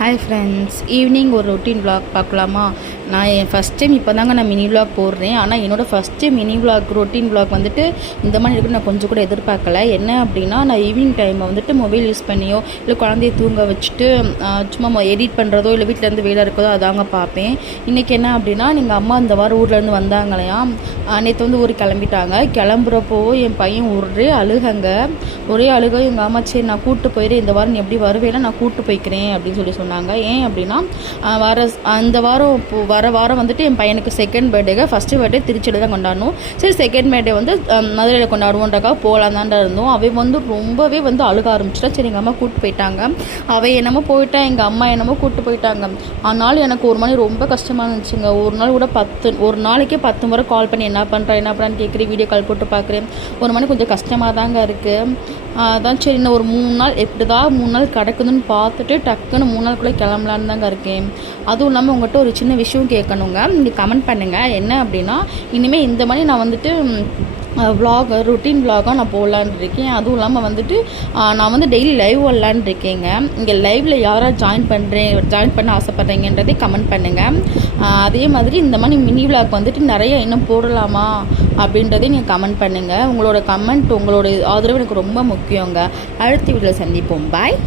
Hi friends, evening ஒரு routine vlog பார்க்கலாமா? நான் ஃபஸ்ட் டைம் இப்போ தாங்க நான் மினி vlog போடுறேன். ஆனால் என்னோடய first mini vlog routine vlog வந்துட்டு இந்த மாதிரி இருக்குன்னு நான் கொஞ்சம் கூட எதிர்பார்க்கல. என்ன அப்படின்னா, நான் ஈவினிங் டைமை வந்துட்டு மொபைல் யூஸ் பண்ணியோ இல்லை குழந்தைய தூங்க வச்சுட்டு சும்மா எடிட் பண்ணுறதோ இல்லை வீட்டிலேருந்து வேலை இருக்கதோ அதாங்க பார்ப்பேன். இன்றைக்கி என்ன அப்படின்னா, எங்கள் அம்மா இந்த வாரம் ஊர்லேருந்து வந்தாங்களையா, நேற்று வந்து ஊருக்கு கிளம்பிட்டாங்க. கிளம்புறப்போ என் பையன் ஒரே அழுகங்க, ஒரே அழுக. எங்கள் அம்மா சரி நான் கூப்பிட்டு போயிடுறேன், இந்த வாரம் நீ எப்படி வருவேன்னா நான் கூப்பிட்டு போய்க்கிறேன் அப்படின்னு சொல்லி சொன்னாங்க. ஏன் அப்படின்னா, அந்த வாரம் வர வாரம் வந்துட்டு என் பையனுக்கு செகண்ட் பர்த்டேங்க. ஃபஸ்ட்டு பர்த்டே திருச்சியில் தான் கொண்டாடணும். சரி செகண்ட் பர்த்டே வந்து மதுரையில் கொண்டாடுவோன்றக்காக போகலாம் தான்டா இருந்தோம். அவை வந்து ரொம்பவே வந்து அழுக ஆரம்பிச்சிட்டா. சரி எங்கள் அம்மா கூப்பிட்டு போயிட்டாங்க. அவை என்னமோ போயிட்டா, எங்கள் அம்மா என்னமோ கூப்பிட்டு போயிட்டாங்க. ஆனாலும் எனக்கு ஒரு மாதிரி ரொம்ப கஷ்டமாக இருந்துச்சுங்க. ஒரு நாள் கூட ஒரு நாளைக்கே 10 முறை கால் பண்ணி என்ன பண்ணுறான்னு கேட்குறேன், வீடியோ கால் போட்டு பார்க்குறேன். ஒரு மாதிரி கொஞ்சம் கஷ்டமாக தாங்க இருக்குது. அதான் சரி இன்னும் ஒரு 3 நாள் எப்படிதான் 3 நாள் கிடக்குதுன்னு பார்த்துட்டு டக்குன்னு 3 நாளுக்குள்ளே கிளம்பலான்னு தாங்க இருக்கேன். அதுவும் இல்லாமல் உங்கள்கிட்ட ஒரு சின்ன விஷயம் கேட்கணுங்க. நீங்கள் கமெண்ட் பண்ணுங்கள். என்ன அப்படின்னா, இனிமேல் இந்த மாதிரி நான் வந்துட்டு ரொட்டீன் விலாகாக நான் போடலான் இருக்கேன். அதுவும் இல்லாமல் வந்துட்டு நான் வந்து டெய்லி லைவ் வரலான் இருக்கேங்க. இங்கே லைவில் யாராவது ஜாயின் பண்ண ஆசைப்பட்றீங்கன்றதே கமெண்ட் பண்ணுங்கள். அதே மாதிரி இந்த மாதிரி மினி விலாக் வந்துட்டு நிறைய இன்னும் போடலாமா அப்படின்றதே நீங்கள் கமெண்ட் பண்ணுங்கள். உங்களோட கமெண்ட், உங்களோட ஆதரவு எனக்கு ரொம்ப முக்கியங்க. அடுத்த வீடியோவில் சந்திப்போம். பாய்.